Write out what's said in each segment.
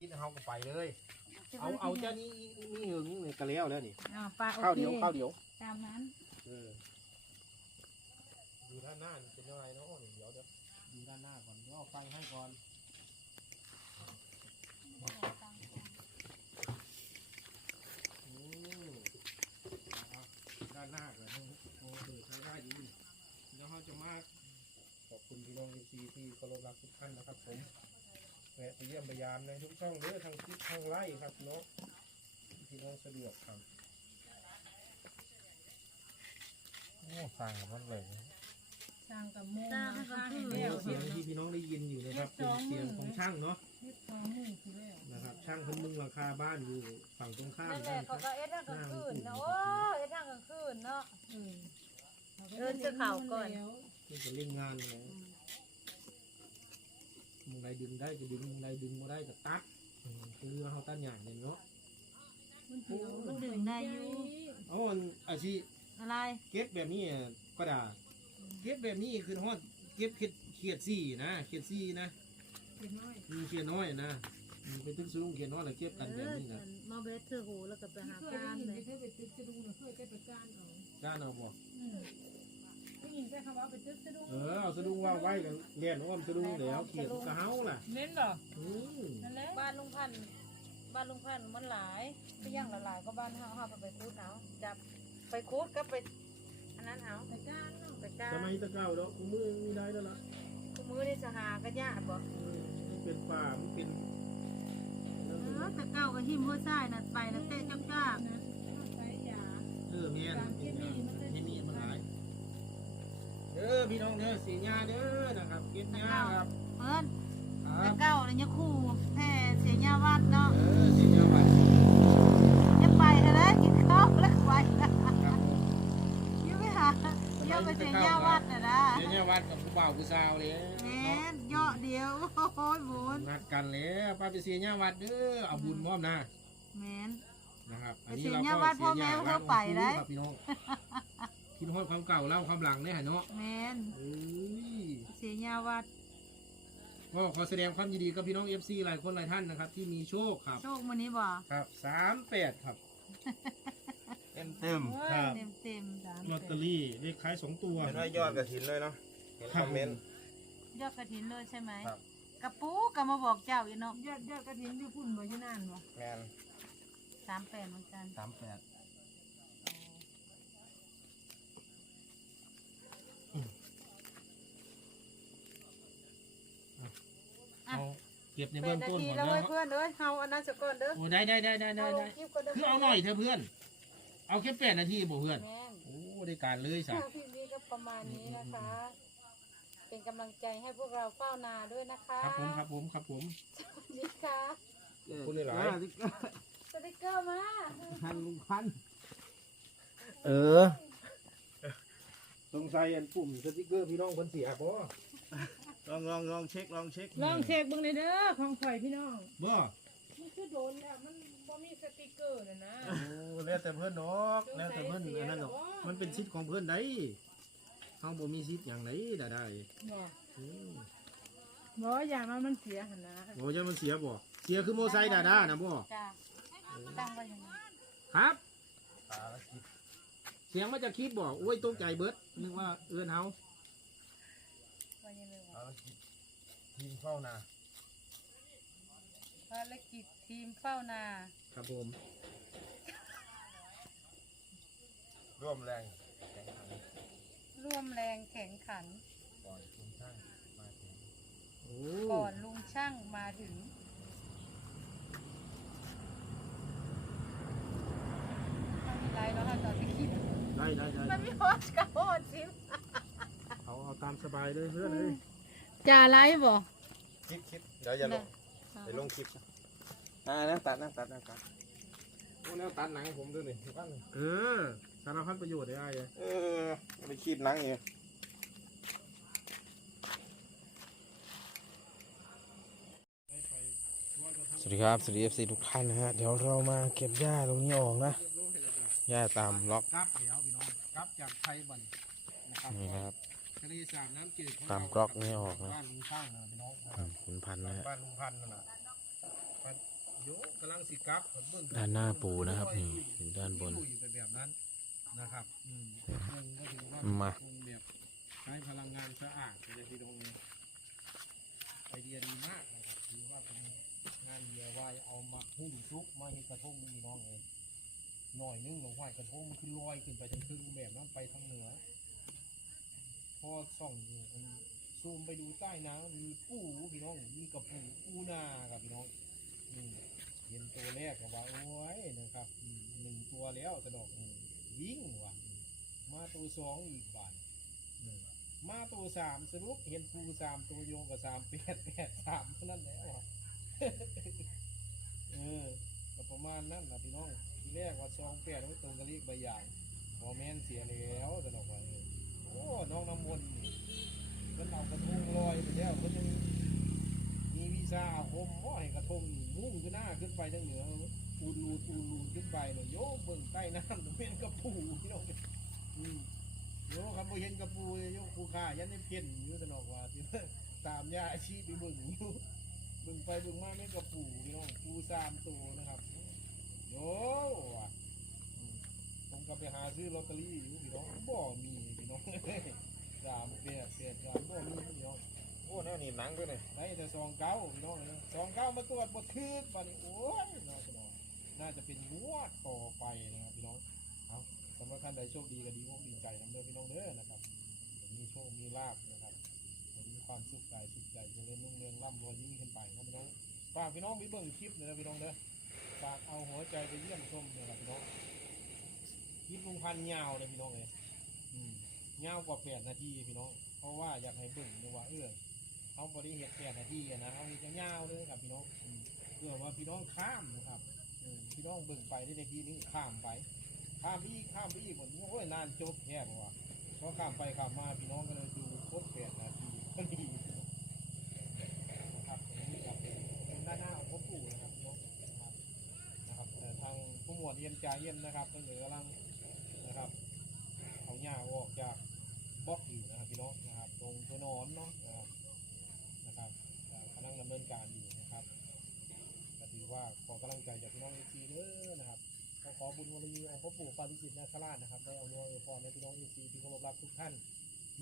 กินเฮาก็ไปเลย เอาเอาเจ้านี้นี่หึงนี่ก็แล้วแล้วนี่อ่าปลาโอข้าวเคเดียวข้าวเดียวตามนั้นเออดูด้านหน้านี่เป็นยังไงเนาะนี่เดี๋ยวเดี๋ยวดูด้านหน้าก่อนเดี๋ยวเอาไฟให้ก่อนอืมเอาด้านหน้าก่อนนะโอ้เดือใช้ได้ดีเดี๋ยวเราจะมาขอบคุณพี่น้องทีซีที่เคารพรักทุกท่านนะครับผม แวะไปเยี่ยมพยายามในทุกช่องเด้อทางคลิปทางไล่ครับเนาะพี่น้องสะดวกครับโอ้ฟังมันเลยสร้างกับมุงสร้างให้เขาขึ้นแล้วเสียงที่พี่น้องได้ยินอยู่นะครับเป็นเสียงของช่างเนาะเฮ็ดสองมือคือแล้วนะครับ ช่างคนมุงหลังคาบ้านอยู่ฝั่งตรงข้ามนั่นแหด้าละนเขาก็เอ็ดทางกลางคืนเนาะโอ้เอ็ดทางกลางคืนเนาะเออเดินเสื้อขาวก่อนแล้วนี่จะเล่นงานเลย มุงใดดึงได้ก็ดึงมุงใดดึงไม่ได้ก็ตัดอืมคือเขาตั้งอย่างเนี่ยเนาะมันเสียวมันดึงได้อยู่ เอาอันอาชีพอะไร เก็บแบบนี้อะก็ด่าเก็บแบบนี้คือฮอดเก็บเขียดเขียดซี่นะเขียดซี่นะเล็กน้อยมีเขียดน้อยนะอืมไปตึ้งสูงเขียดน้อยแล้วเก็บเอกันแบบอนี้นะมาเบสเสื้อหูแล้วก็ไปหาเคยการได้ยินเลยเคยไปตึกจะดูนะเคยได้ไปการเอาด้านเอาบ่อืมได้ ยินแค่คำว่าไปตึกจะดูเออเอาสะดุ้งว่างไว้กันเรียนอ้อมสะดุ้งแล้วเขียนกระเฮาล่ะเน้นเหรออืมนั่นแหละบ้านลุงพันธุ์บ้านลุงพันธุ์มันหลายก็ย่างละหลายก็บ้านเฮาเฮาก็ไปคูดเอาจับไปคูดก็ไปอันนั้นเอาไปการเนาะไปกาสมัยตะเก้าดอกกูมือมีได้แล้วล่ะคู่มือนี่สหาก็ยากบ่อืมมันเป็นป่ามันเป็นแต่เก้าก็หิมหัวซ้ายน่ะไปแล้วเตะจับจ้านะไปยา เออแม่นสารเคมีมันเลยเคมีมันหลาย เด้อพี่น้องเด้อสีญาเด้อนะครับเก็บญาครับเพิ่นครัแต่บเก้าเนี่ยยังคู่แพ้เสียยาวัดเนาะเออสีญาวัดจะไปเถอะนะกินข้าวแล้วก็ไปนะครับอยังไม่หาเยอะไปเสียยาวัดน่ะนะสีญาวัดกับผู้บ่าวผู้สาวเลยแม่นเยาะเดียวโอ้ยบุญนัดกันแล้วป้าไปสีญาวัดเด้อเอาบุญพร้อมนะแม่นนะครับไปเสียญาวัดพ่อแม่เขาไปได้ ครับพี่น้อง คิดฮอดความเก่าเล่าความหลังเนี่ยเนาะแม่นเอ้ยเสียยาวัดก็ขอแสดงความยินดีกับพี่น้อง FC หลายคนหลายท่านนะครับ ที่มีโชคครับ โชคมื้อนี้บ่ครับสามแปดครับ เต็มเต็มโอ้ยครับ เต็มเต็มๆสามลอตเตอรี่เลขท้ายสองตัวเห็นว่ายอดกระถินเลยเนาะเห็นคครับอมเมนต์ ยอดกระถินเลยใช่ไหมครับ กระปูก็มาบอกเจ้าอยู่เนาะยอดยอดกระถินอยู่พุ่นบ่อยู่นานบ่แมนสามแปดเหมือนกันสามแปด เอาเก็บในแปเบื้อดงนาต้นทีก่อนแล้วเว้ยนะเพื่อนเอ้ยเฮาอันนั้นสะก่อนเด้อโอ้ได้ได้ได้ได้ได้เอาลได้งคลิปก่อนเด้อคือเอาหน่อยเถอะเพื่อน เอาแค่แปดนาทีบ่เพื่อนแม่นโอ้ได้การเลยสัคลิปนี้ก็ประมาณนี้นะคะ เป็นกำลังใจให้พวกเราเฝ้านาด้วยนะคะ ครับผมครับผมครับผมสวัสดีค่ะคุณหลายสติกเกอร์มาพันลุงพันเออสงสัยอันปุ่มสติกเกอร์พี่น้องคนเสียบ่ ลองลองลองเช็คลองเช็คลองเช็คเบิ่งเลยเด้อของข่อยพี่น้องบ่มันคือโดนแล้วมันบ่มีสติกเกอร์น่ะนะ โอ้แล้วแต่เพื่อนเนาะแล้วแต่เพื่อนอันนั้นเนาะมันเป็นสิทธิ์ของเพื่อนได้เฮาบ่มีสิทธิ์อย่างไหนได้ได้บ่อืมบ่อย่างนั้นมันเสียหั่นนะโอ้ยังมันเสียบ่เสียคือโมไซค์ดาด้านะบ่จ้าตั้งไว้อย่างนี้ครับเสียงมาจากคลิปบ่โอ้ยตกใจเบิดนึกว่าเอื้อนเฮา ไว้อย่างนี้ภารกิจทีมเฝ้านาภารกิจทีมเฝ้านา ครับผม ร่วมแรงแข่งขันร่วมแรงแข่งขัน ก่อนทีมช่างมาถึงโอ้ก่อนลุงช่างมาถึงมันมีไรแล้วค่ะตอนที่คิดได้ได้ได้มันมีฮอตกับฮอตซิมเอาเอา ตามสบายเลยเพื่อนเลยจ่าไรบ่คลิปคลิปเดี๋ยวอย่าลงไปลงคลิปอ่านั่งตัดนั่งตัดนั่งตัดโอ้แนวตัดหนังให้ผมด้วยนี่เออสารพัดประโยชน์ได้ไอ้เลยเออไปขีดหนังเองสวัสดีครับ สวัสดีเอฟซีทุกท่านนะฮะ เดี๋ยวเรามาเก็บหญ้าตรงนี้ออกนะหญ้าตามล็อกกลับเดี๋ยวพี่น้องกลับจากไทยบันนะครับนี่นะครับทะเลสาบน้ำจืดของตามเรกล็อกนี่ออกนะ บ้านลุงช่างนะพี่น้องอืมขุนพันธุ์นะฮะ บ้านลุงพันธุ์นั่นน่ะโยกำลังสิกลับเบิ่งด้านหน้าปูนะครับนี่อยู่ด้านบนอยู่ไปแบบนั้นนะครับอืมเบิ่งก็ถือว่ามา คงแบบใช้พลังงานสะอาดเลยพี่น้องเนี่ยไอเดียดีมากนะครับถือว่าเป็นงานเดียวว่าเอามาหุ้มซุกมาเห็นกระทงพี่น้องเลยหน่อยนึงหลงไหวกระทงมันคือลอยขึ้นไปจนถึงแบบนั้นไปทางเหนือพ อส่องอันซูมไปดูใต้น้ำมีปูพี่น้อง มีกระปูปูนากับพี่น้องอืมเห็นตัวแรกก็ว่าโอ้ยนะครับอืมหนึ่งตัวแล้วกระดอกอืมวิ่งว่ะอืมมาตัวสองอีกบาทอืมมาตัวสามสรุปเห็นปูสามตัวโยงกับสามแปดแปดสามเท่านั้นแล้วอะ เออก็ประมาณนั้นนะพี่น้อง ทีแรกว่าสองแปดไว้ตรงกับเลขใบใหญ่พอแม่นเสียแล้วกระดอกว่าเออ อ้น้องน้ำมนต์นี่เพิ่นเอากระทงลอยไปแล้วเพิ่นยังมีวีซ่าอาคมว่าให้กระทงนี่มุ่งขึ้นหน้าขึ้นไปทางเหนืออูดรูดอูดรูดขึ้นไปเลยโยกเบิ่งใต้น้ำเป็นกระปูพี่น้องอืมโยครับบ่เห็นกระปูโยกคูค่ายันได้เพี้ยนอยู่สนอกว่าที่ตามยาอาชีพไปเบิ่งอยู่เบิ่งไปเบิ่งมาไม่นกระปูพี่น้องปูสามตัวนะครับโย่ผมก็ไปหาซื้อลอตเตอรี่อยู่พี่น้องบ่มี น้องสามแปดแปดสามบ่มีพี่น้องโอ้แนวนี้หนังด้วยเนี่ยได้แต่สองเก้าพี่น้องเลยสองเก้ามาตรวจบดคืนปานนี้โอ้ยน่าจะน้องน่าจะเป็นงวดต่อไปนะครับพี่น้องเอาสำหรับท่านใดโชคดีก็ดีอกดีใจนำเด้อพี่น้องเด้อนะครับมีโชคมีลาบนะครับมีความสุขใจสุขใจะเจริญรุ่งเรืองร่ำรวยยิ่งขึ้นไปนะพี่น้องฝากพี่น้องไปเบิ่งคลิปเลยนะพี่น้องเด้อฝากเอาหัวใจไปเยี่ยมชมนะครับพี่น้องคลิปลุงพันห์ยาวเลยพี่น้องเลยอืม ยาวกว่าแปดนาทีพี่น้อง เพราะว่าอยากให้เบิ่งดูว่าเออเขาบริเหตุแปดนาทีนะเขามีจะยาวเลยครับพี่น้องเพื่อว่าพี่น้องข้ามนะครับพี่น้องเบิ่งไปได้ในทีนึงข้ามไป ข้ามไปอีกข้ามไปอีกหมดโอ้ยนานจบแย่กว่าเพราะข้ามไปข้ามมาพี่น้องก็เลยดูครบแปดนาทีพอดีนะครับนนี้ครับเป็นด้านหน้าของพ่อปู่นะครับพี่น้องนะครับนะครับแต่ทางผู้หมวดเยี่ยมจ่าเยี่ยมนะครับก็เหลือกำลังนะครับเอาหญ้าออกจาก ถนนเนาะนะครับนะครับอ่ากำลังดำเนินการอยู่นะครับก็ถือว่าขอกำลังใจจากพี่น้องเอซีเด้อนะครับก็ขอบุญวรยีองค์พระปู่ปาริจิตนาคราชนะครับได้เอาโนยพรในพี่น้องเอซีที่เคารพรักทุกท่าน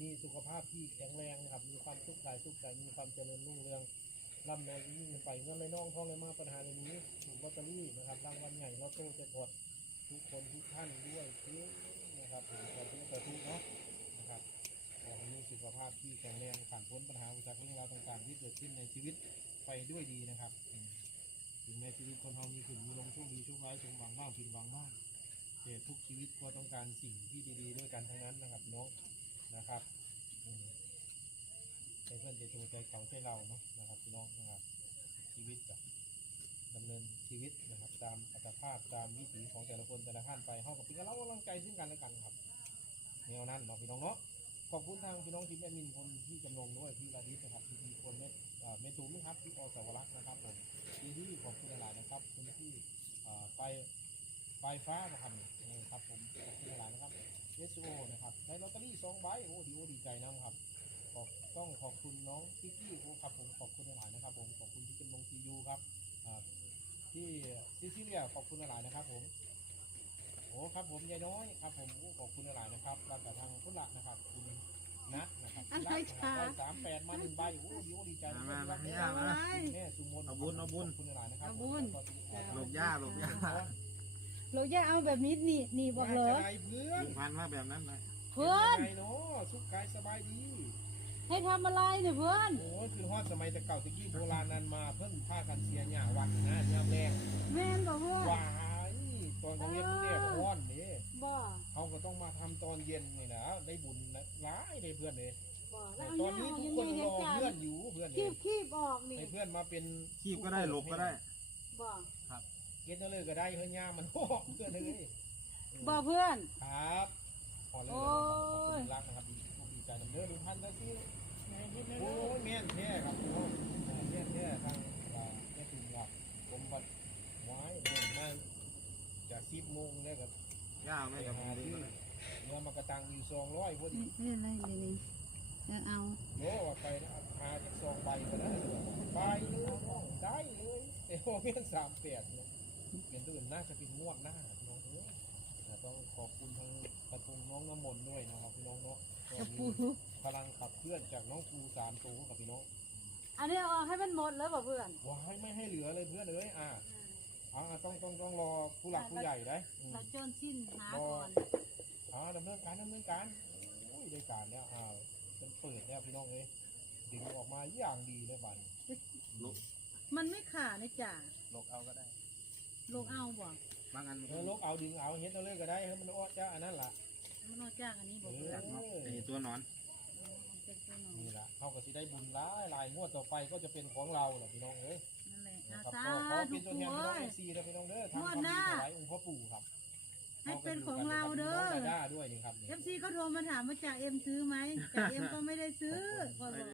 มีสุขภาพที่แข็งแรงนะครับ มีความสุขกายสุขใจมีความเจริญรุ่งเรืองร่ำรวยยิ่งขึ้นไปเงินเลยน้องทองเลยมากปัญหาเลยนี้ถูกลอตเตอรี่นะครับรางวัลใหญ่ลอตโต้จะกดทุกคนทุกท่านด้วยนะครับผมขอทุกขอทุกเนาะ ขอให้มีสุขภาพที่แข็งแรงผ่านพ้นปัญหาอุปสรรคเรื่องราวต่างๆ ที่เกิดขึ้นในชีวิตไปด้วยดีนะครับถึงแม้ชีวิตคนเรามีขึ้นมีลงโชคดีโชคร้ายสมหวังบ้างผิดหวังบ้างแต่ทุกชีวิตก็ต้องการสิ่งที่ดีๆ ด้วยกันทั้งนั้นนะครับเนาะนะครับใจเพื่อนใจตัวใจเขาใจเราเนาะนะครับพี่น้องนะครับ ชีวิตกับดำเนินชีวิตนะครับ ตามอัตภาพตามวิถีของแต่ละคนแต่ละท่านไปห้องกับพี่กันเรากำลังใจซึ่งกันและกันครับแนวนั้นเนาะพี่น้องเนาะ ขอบคุณทางพี่น้องทีมแอดมินคนที่จำลองด้วยที่ระดิษนะครับที่มีคนเม็ดเมตูมนะครับที่อสวรักษ์นะครับผมที่ที่ขอบคุณหลายๆนะครับคุณที่ไปไปฟ้านะครับนี่ครับผมขอบคุณหลายนะครับเอสโอนะครับได้ลอตเตอรี่สองใบโอ้ดีโอ้ดีใจนะครับขอบต้องขอบคุณน้องพิกกี้ครับผมขอบคุณหลายนะครับผมขอบคุณที่เป็นวงซียูครับที่ซิซิเลียขอบคุณหลายนะครับผมโอ้ครับผมยายน้อยครับผมขอบคุณหลายนะครับแล้วก็ทางคุณละนะครับ นัทนะครับอะไรคะได้สามแปดมาหนึ่งใบโอ้ดีโอ้ดีใจมามามาคุณย่ามาแม่สุมนเอาบุญเอาบุญขอบคุณหลายๆนะครับเอาบุญ หลบย่าหลบย่าเราจะเอาแบบนี้นี่นี่บอกเหรอว่าจะไงเพื่อนลุงพันธุ์ว่าแบบนั้นนะเพื่อนป็ยังไงเนาะสุขกายสบายดี ให้ทำอะไรเนี่ยเพื่อนโอ้ยคือฮอดสมัยแต่เก่าตะกี้โบราณนั้นมาเพิ่นพากันเสียหญ้าวัดนะยามแรงแม่นบอกเพื่อนหวายตอนเขาเรียนเรียกฮ้อนนี่บ่เขา ก็ต้องมาทำตอนเย็นนี่นะได้บุญนะร้ายเลยเพื่อนเลยบ่แต่แล้วตอนนี้เอาทุกเนี่ยคนยังไงเหตุการรอเพื่อนณ์อยู่เพื่อนคีเลยบคีบออกนี่ให้เพื่อนมาเป็นคีบก็ได้หลบก็ได้ บ่เก็ตเลยก็ได้เฮ้ยย่ามันหอมเพื่อนเลย บ่เพื่อน ครับขอเลยโอ้ขอบย คุณรักนะครับดีดีใจนำเด้อดูท่านนะที่โอ้ยแม่นแท้ครับโอ้ยแม่นแท้ทางอ่าแม่ถึงครับผมบัดไว้เดินมาจากสิบโมงเนี่ยกับ ย่าไม่ไปกับหาดีที่ก็ได้เมื่อมากระตังอยู่สองร้อยพอดีนี่อะไรเดี๋ยวนี้จะเอาโอ้ว่าไปนะหาจากซองใบก็ได้เลยไปเลยน้องได้เลยแต่อ้โหเพียงสามแปดเนาะเป็นตัวอื่นน่าจะเป็นงวดหน้าพี่น้องเอ้ยแต่ต้องขอบคุณทางกระทุงน้องน้ำมนต์ด้วยนะครับพี่น้องเนาะก็มีพลังขับเคลื่อนจากน้องปูสามตัวกับพี่น้องอันนี้เอาออกให้มันหมดแล้วบ่เพื่อนว้ายไม่ให้เหลือเลยเพื่อนเอ้ยอ่า อ่าต้องต้องต้องรอผู้หลักผู้ใหญ่ได้อืม เราจนสิ้นหาก่อนอ่าดำเนินการดำเนินการโอ้ยได้การแล้วอ่าเป็นเปิดแล้วพี่น้องเอ้ยดึงออกมาอย่างดีเลยบัดนี้มันไม่ขาดนะจ่าลกเอาก็ได้โลกเอาบ่บางอันมันเออลกเอาดึงเอาเฮ็ดเอาเลยก็ได้ให้มันออดจ้าอันนั้นล่ะ มันนอกจากอันนี้บ่เอเพื่อนอไอ้ตัวนอน เอาเป็นตัวหนอนนี่ล่ะเขาก็สิได้บุญหลายหลายงวดต่อไปก็จะเป็นของเราแหละพี่น้องเอ้ย นั่นแหละนะอาครับสาก็ขอธุเป็นตัวปูแทนพี่น้องเอ้ยเอซีนะพี่น้องเด้อทำงคววาดมหดีน้าถวายองค์พ่อปู่ครับให้เป็นของเราเด้อ น้องดาด้าด้วยนี่ครับนี่ เอฟซีเขาโทรมาถามว่าจ่าเอ็มซื้อไหมจ่าเอ็มก็ไม่ได้ซื้อก็บอก